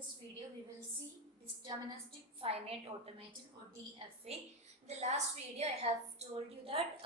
this video we will see deterministic finite automaton or DFA. In the last video I have told you that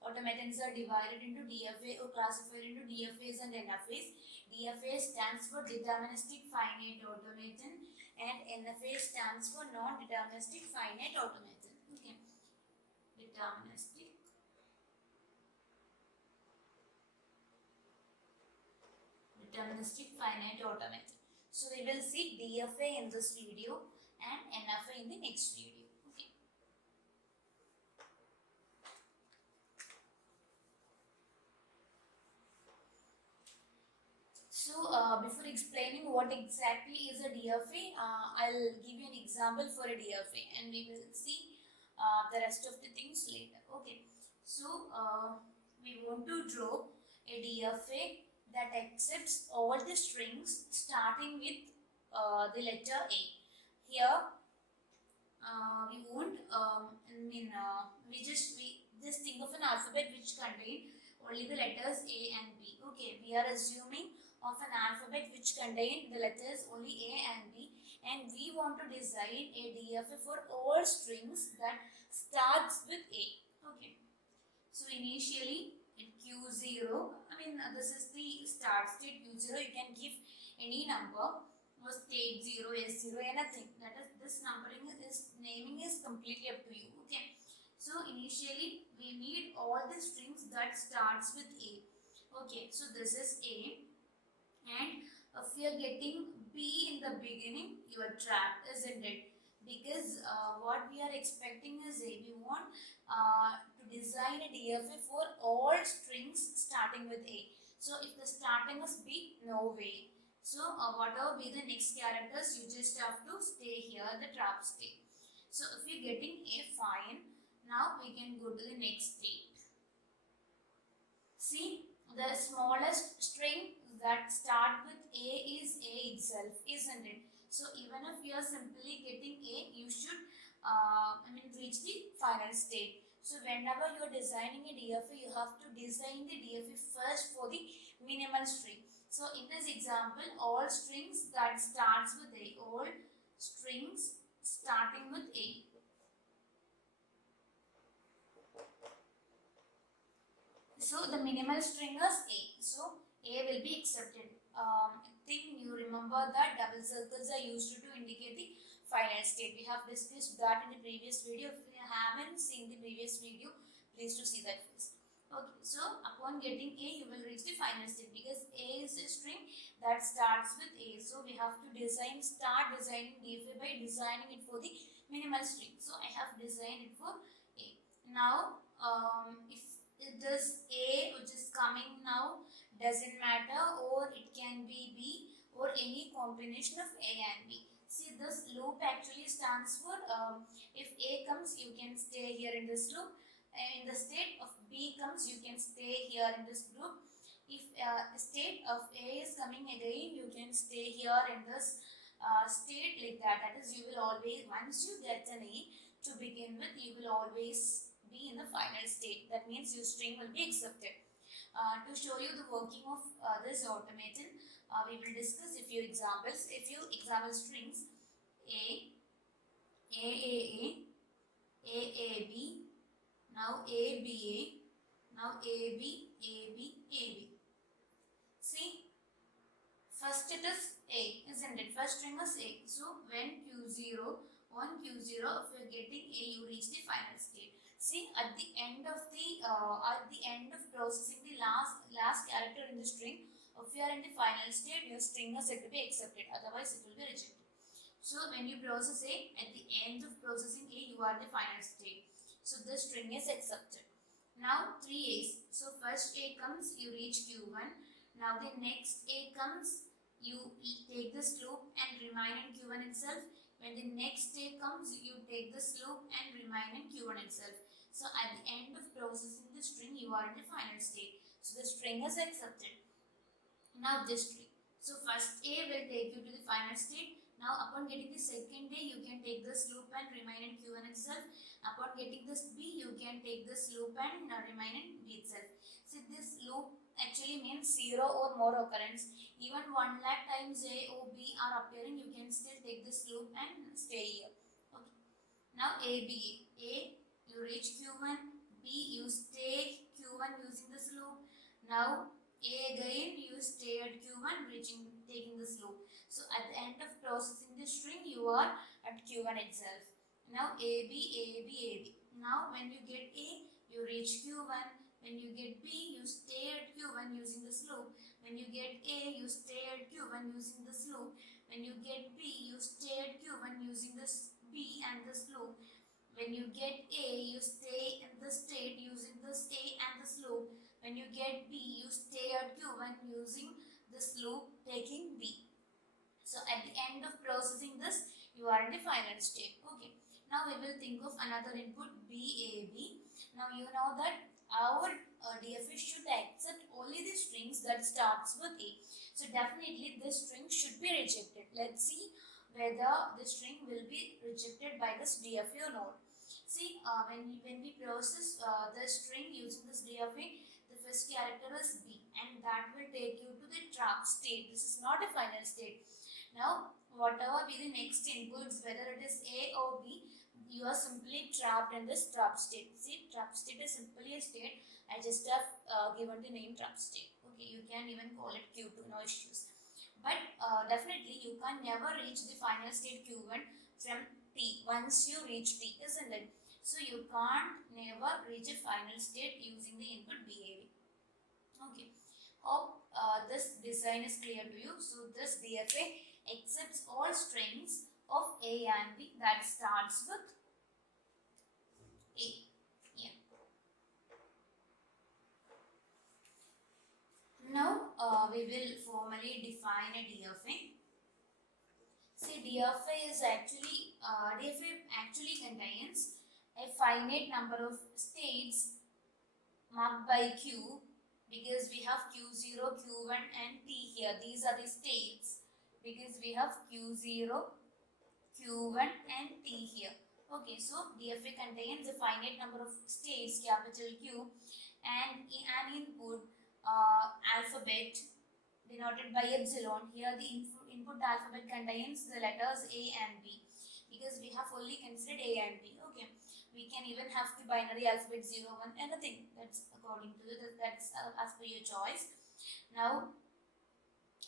automatons are divided into DFA or classified into DFAs and NFAs. DFA stands for deterministic finite automaton and NFA stands for non-deterministic finite automaton. Okay, deterministic finite automaton. So we will see DFA in this video and NFA in the next video. Okay. So before explaining what exactly is a DFA, I'll give you an example for a DFA and we will see the rest of the things later. Okay. So we want to draw a DFA that accepts all the strings starting with the letter A. Here we won't we just think of an alphabet which contain only the letters A and B. Okay, we are assuming of an alphabet which contain the letters only A and B, and we want to design a DFA for all strings that starts with A. Okay, so initially in Q0, this is the start state Q0. You can give any number or state 0, S0, anything. That is, this numbering is naming is completely up to you. Okay. So initially we need all the strings that starts with A. Okay. So this is A, and if you are getting B in the beginning, you are trapped, isn't it? Because what we are expecting is A. We want to design a DFA for all strings starting with A. So if the starting is B, no way. So whatever be the next characters, you just have to stay here, the trap state. So if you're getting A, fine. Now we can go to the next state. See, the smallest string that start with A is A itself, isn't it? So even if you are simply getting A, you should reach the final state. So whenever you are designing a DFA, you have to design the DFA first for the minimal string. So in this example, all strings that starts with A, all strings starting with A. So the minimal string is A. So A will be accepted. I think you remember that double circles are used to indicate the final state. We have discussed that in the previous video. If you haven't seen the previous video, please to see that first. Okay, so upon getting A, you will reach the final state because A is a string that starts with A. So we have to start designing DFA by designing it for the minimal string. So I have designed it for A. Now, if this A which is coming now doesn't matter, or it can be B or any combination of A and B. See, this loop actually stands for if A comes, you can stay here in this loop. In the state of B comes, you can stay here in this loop. If the state of A is coming again, you can stay here in this state like that. That is, you will always, once you get an A to begin with, you will always be in the final state. That means your string will be accepted. To show you the working of this automaton, we will discuss a few examples. A few example strings: A, AAA, AAB, now ABA, now AB, AB, AB. See, first it is A, isn't it? First string is A. So when Q0, on Q0, if you are getting A, you reach the final state. See, at the end of processing the last character in the string, if you are in the final state, your string is said to be accepted. Otherwise, it will be rejected. So when you process A, at the end of processing A, you are in the final state. So the string is accepted. Now 3 A's. So first A comes, you reach Q1. Now the next A comes, you take this loop and remain in Q1 itself. When the next A comes, you take this loop and remain in Q1 itself. So at the end of processing the string, you are in the final state. So the string is accepted. Now this string. So first A will take you to the final state. Now upon getting the second A, you can take this loop and remain in Q1 itself. Upon getting this B, you can take this loop and remain in B itself. See, this loop actually means 0 or more occurrence. Even 1 lakh times A or B are this loop and stay here. Okay. Now AB. A, you reach Q1. B, you stay Q1 using this loop. Now A again, you stay at Q1 taking this loop. So at the end of processing the string, you are at Q1 itself. Now AB, AB, AB. Now when you get A, you reach Q1. When you get B, you stay at Q1 using this loop. When you get A, you stay at Q1 using this loop. When you get B, you stay at Q1 using this B and this loop. When you get A, you stay in the state using this A and this loop. When you get B, you stay at Q1 using this loop taking B. So at the end of processing this, you are in the final state. Okay. Now we will think of another input BAB. Now you know that our DFA should accept only the strings that starts with A. So definitely this string should be rejected. Let's see whether the string will be rejected by this DFA or not. See, when we process the string using this DFA, the first character is B, and that will take you to the trap state. This is not a final state. Now, whatever be the next inputs, whether it is A or B, you are simply trapped in this trap state. See, trap state is simply a state. I just have given the name trap state. Okay, you can even call it Q2, no issues. But definitely you can never reach the final state Q1 from T once you reach T, isn't it? So you can't never reach a final state using the input BAV. Okay. Hope this design is clear to you. So this DFA accepts all strings of A and B that starts with A. Yeah. Now we will formally define a DFA. See, DFA actually contains a finite number of states marked by Q, because we have Q0, Q1 and T here. These are the states because we have Q0, Q1 and T here. Okay, so DFA contains a finite number of states, capital Q, and an input alphabet denoted by epsilon. Here the input alphabet contains the letters A and B because we have only considered A and B. Okay, we can even have the binary alphabet 0, 1, anything. That's according to that's as per your choice. Now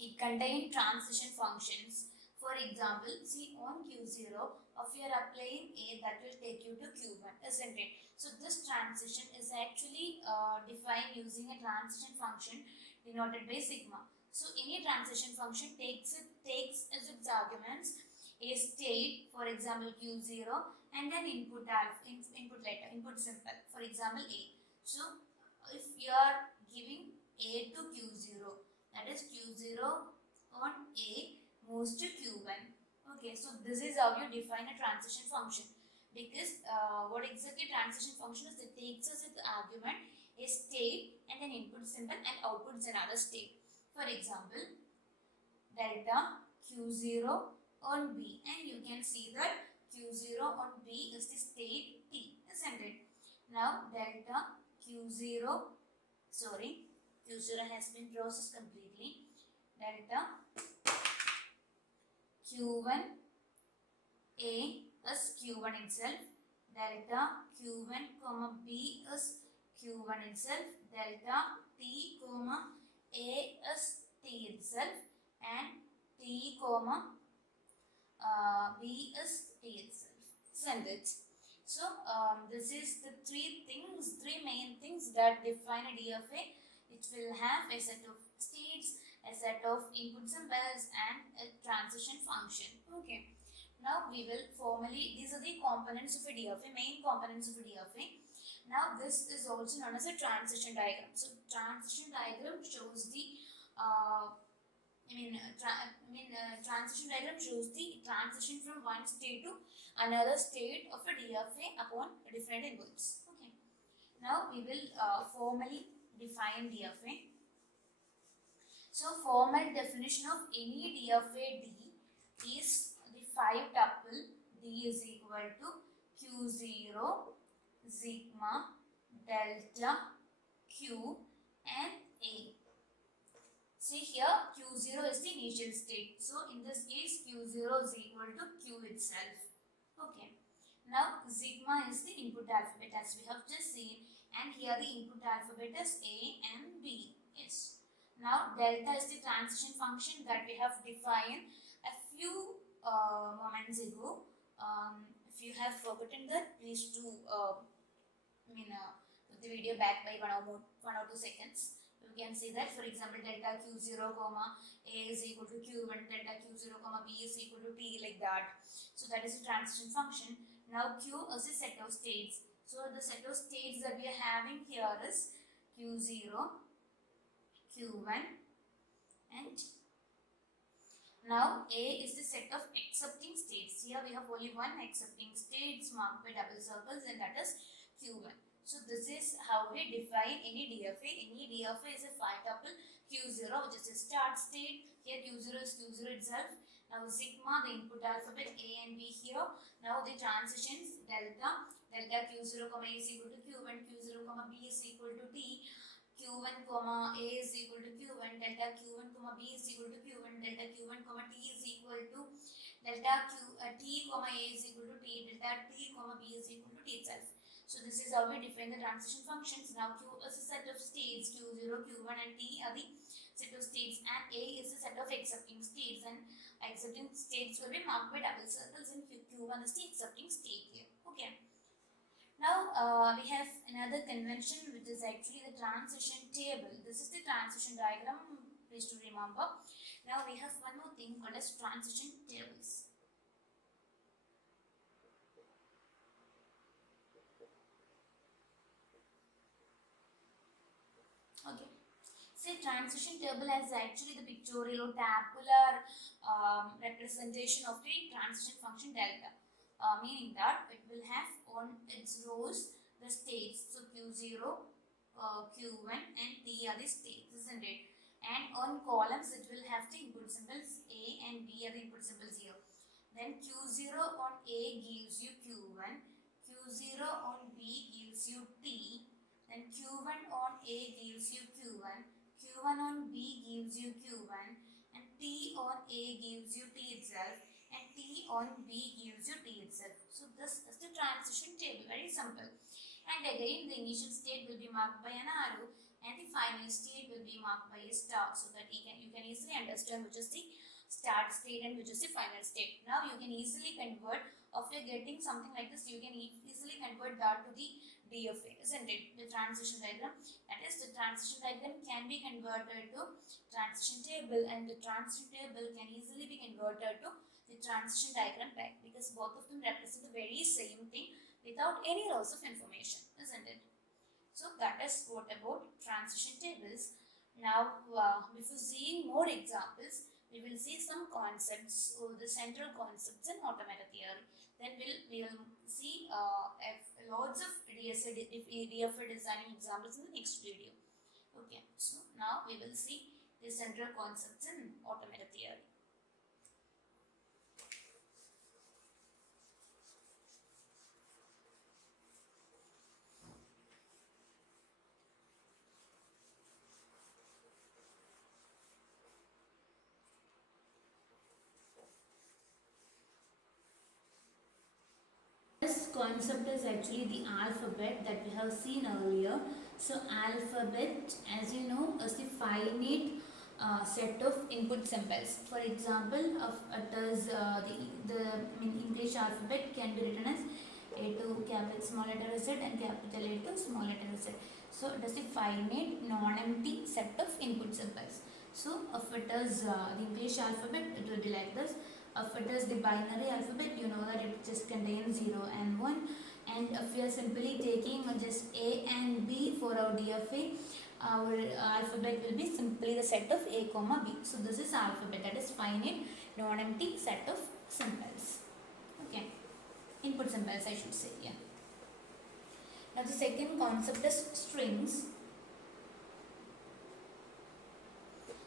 it contains transition functions. For example, see, on Q0, if you are applying A, that will take you to Q1, isn't it? So this transition is actually defined using a transition function denoted by sigma. So any transition function takes as its arguments a state, for example Q0, and an input letter, input symbol, for example A. So if you are giving A to Q0, that is Q0 on A moves to Q1. Okay, so this is how you define a transition function, because what exactly transition function is, it takes as its argument a state and an input symbol and outputs another state. For example, delta Q0 on B, and you can see that Q0 on B is the state T, isn't it? Now delta Q0 has been processed completely. Delta Q1 A is Q1 itself. Delta Q1 comma B is Q1 itself. Delta T comma A is T itself, and T comma B is T itself, isn't it? So this is the three main things that define a DFA. It will have a set of states, a set of input symbols, and a transition function. Okay. Now we will formally, these are the components of a DFA, main components of a DFA. Now this is also known as a transition diagram. So transition diagram shows the transition diagram shows the transition from one state to another state of a DFA upon different inputs. Okay. Now we will formally define DFA. So formal definition of any DFA D is the 5 tuple D is equal to Q0, sigma, delta, Q and A. See here, Q0 is the initial state. So in this case, Q0 is equal to Q itself. Okay. Now sigma is the input alphabet as we have just seen, and here the input alphabet is A and B. Yes. Now delta is the transition function that we have defined a few moments ago. If you have forgotten that, please do put the video back by 1 or 2 seconds. You can see that, for example, delta q0 comma a is equal to q1, delta q0 comma b is equal to t, like that. So that is a transition function. Now q is a set of states. So the set of states that we are having here is q0, q1, and now A is the set of accepting states. Here we have only one accepting state marked by double circles, and that is Q1. So this is how we define any DFA. Any DFA is a phi tuple Q0, which is a start state. Here Q0 is Q0 itself. Now sigma, the input alphabet A and B here. Now the transitions delta Q0 comma A is equal to Q1, Q0 comma B is equal to T. Q1 comma A is equal to Q1, delta Q1 comma B is equal to Q1, delta Q1 comma T is equal to delta T comma A is equal to T, delta T comma B is equal to T itself. So this is how we define the transition functions. Now Q is a set of states, Q0, Q1 and T are the set of states, and A is a set of accepting states, and accepting states will be marked by double circles, and Q1 is the accepting state here. Okay. Now we have another convention, which is actually the transition table. This is the transition diagram, please to remember. Now we have one more thing called as transition tables. Okay. Say transition table is actually the pictorial or tabular representation of the transition function delta. Meaning that it will have on its rows the states. So Q0, Q1 and T are the states, isn't it? And on columns it will have the input symbols A and B are the input symbols here. Then Q0 on A gives you Q1, Q0 on B gives you T, then Q1 on A gives you Q1, Q1 on B gives you Q1, and T on A gives you T itself, and T on B gives you T itself. So this is the transition table, very simple. And again the initial state will be marked by an arrow, and the final state will be marked by a star, so that you can easily understand which is the start state and which is the final state. Now you can easily convert, after getting something like this, you can easily convert that to the DFA, isn't it? The transition diagram, that is, the transition diagram can be converted to transition table, and the transition table can easily be converted to the transition diagram type, because both of them represent the very same thing without any loss of information, isn't it? So that is what about transition tables. Now before seeing more examples, we will see some concepts, or the central concepts in automata theory. Then we will see lots of DFA designing examples in the next video. Okay, so now we will see the central concepts in automata theory. This concept is actually the alphabet that we have seen earlier. So alphabet, as you know, is the finite set of input symbols. For example, it is the English alphabet can be written as A to capital small letter Z and capital A to small letter Z. So it is a finite non-empty set of input symbols. So if it is the English alphabet, it will be like this. If it is the binary alphabet, you know that it just contains 0 and 1. And if we are simply taking just A and B for our DFA, our alphabet will be simply the set of A comma B. So this is alphabet, that is finite non-empty set of symbols. Okay, input symbols I should say. Yeah. Now the second concept is strings.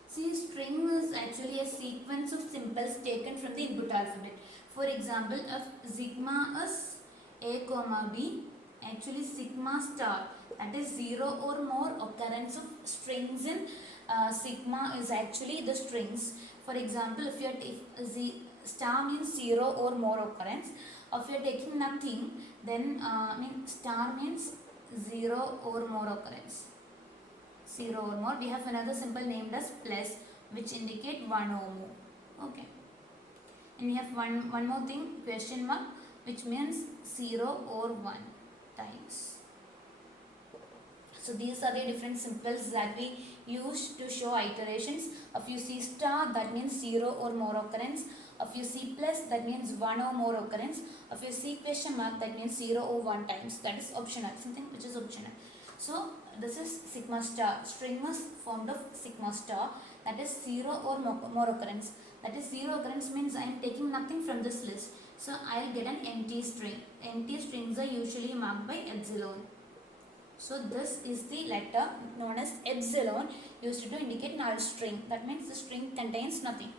See, string is actually a sequence of symbols taken from the input alphabet. For example, if sigma is A comma B, actually sigma star, that is 0 or more occurrence of strings in sigma is actually the strings. For example, if the star means 0 or more occurrence, if you are taking nothing, then star means 0 or more occurrence. 0 or more. We have another symbol named as plus, which indicate 1 or more. Okay. And we have one more thing, question mark, which means 0 or 1 times. So these are the different symbols that we use to show iterations. If you see star, that means 0 or more occurrence. If you see plus, that means 1 or more occurrence. If you see question mark, that means 0 or 1 times. That is optional, something which is optional. So this is sigma star. String is formed of sigma star, that is 0 or more occurrence. That is 0 occurrence means I am taking nothing from this list. So I will get an empty string. Empty strings are usually marked by epsilon. So this is the letter known as epsilon, used to indicate null string. That means the string contains nothing.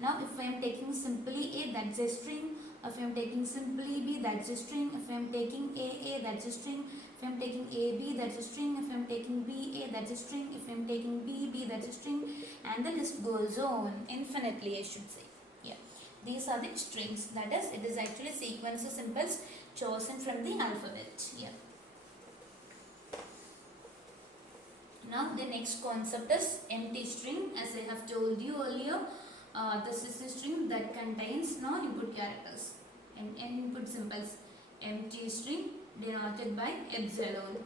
Now if I am taking simply A, that's a string. If I am taking simply B, that's a string. If I am taking A, that's a string. If I am taking AB, that's a string. If I am taking BA, that's a string. If I am taking BB, that's a string. And the list goes on infinitely, I should say. Yeah, these are the strings. That is, it is actually sequence of symbols chosen from the alphabet. Yeah. Now the next concept is empty string. As I have told you earlier, this is a string that contains no input characters and input symbols. Empty string denoted by epsilon,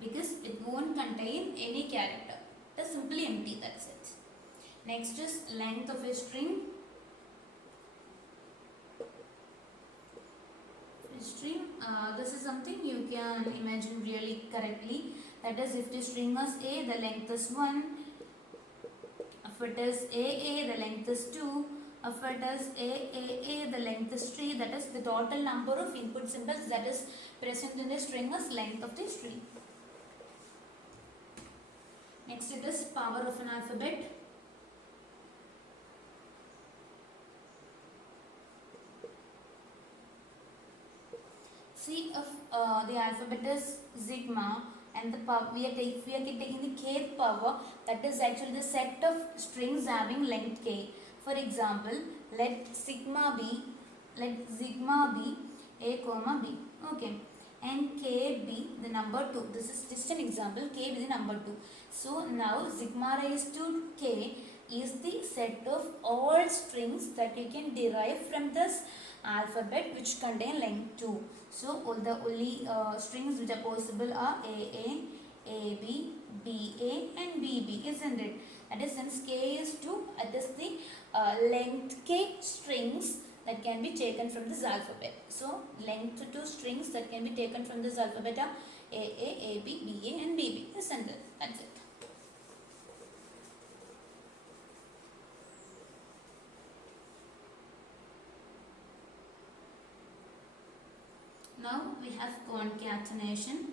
because it won't contain any character. It is simply empty, that's it. Next is length of a string. This is something you can imagine really correctly. That is, if the string is A, the length is 1. If it is AA, the length is 2. If it is AAA, the length is 3. That is, the total number of input symbols that is present in the string is length of the string. Next, it is power of an alphabet. See, if the alphabet is sigma and the power, we are taking the kth power, that is actually the set of strings having length k. For example, let sigma be a comma b. Okay, and k be the number 2. This is just an example. K be the number 2. So now sigma raised to k is the set of all strings that you can derive from this alphabet which contain length 2. So all the only strings which are possible are AA, AB, BA and BB, isn't it? That is, since k is 2, it is the length k strings that can be taken from this alphabet. So length 2 strings that can be taken from this alphabet are AA, AB, BA and BB, isn't it? That's it. Now we have concatenation.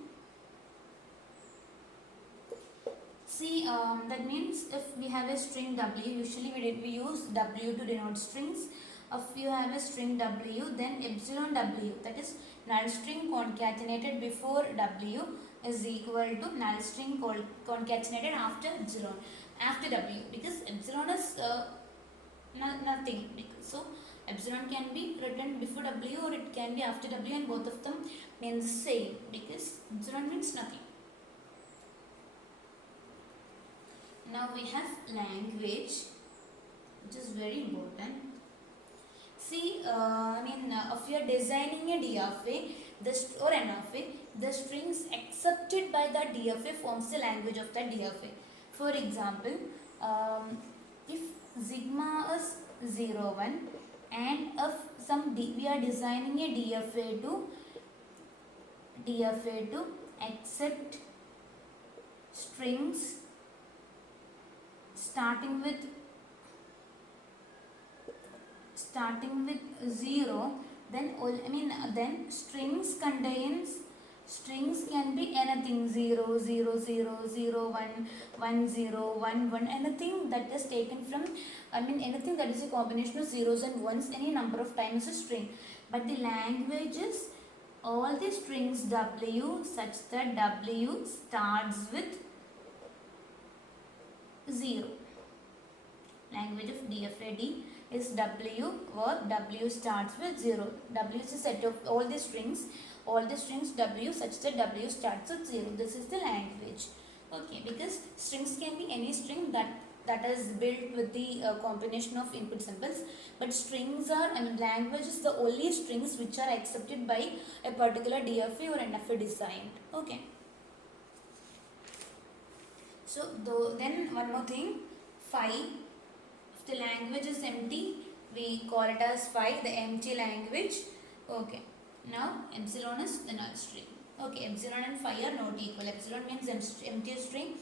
See, that means if we have a string W, usually we use W to denote strings. If you have a string W, then epsilon W, that is null string concatenated before W, is equal to null string concatenated after epsilon, after W, because epsilon is nothing. So epsilon can be written before W or it can be after W, and both of them mean the same because epsilon means nothing. Now we have language, which is very important. See, if you are designing a DFA or NFA, the strings accepted by the DFA forms the language of the DFA. For example, if sigma is 0, 1, and if we are designing a DFA to accept strings starting with 0, then strings can be anything, 0, 0, 0, 0, 1, 1, 0, 1, 1, anything that is taken from, anything that is a combination of zeros and ones any number of times a string. But the language is all the strings W such that W starts with 0. Language of DFID is W, where W starts with 0. W is a set of all the strings W such that W starts with 0. This is the language. Okay, because strings can be any string that is built with the combination of input symbols, but strings are, language is the only strings which are accepted by a particular DFA or NFA design. Okay. So then one more thing, phi, if the language is empty, we call it as phi, the empty language. Okay. Now epsilon is the null string. Okay, epsilon and phi are not equal. Epsilon means empty string,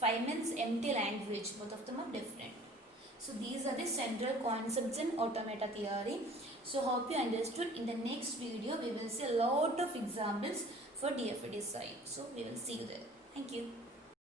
phi means empty language. Both of them are different. So these are the central concepts in automata theory. So hope you understood. In the next video, we will see a lot of examples for DFID side. So we will see you there. Thank you.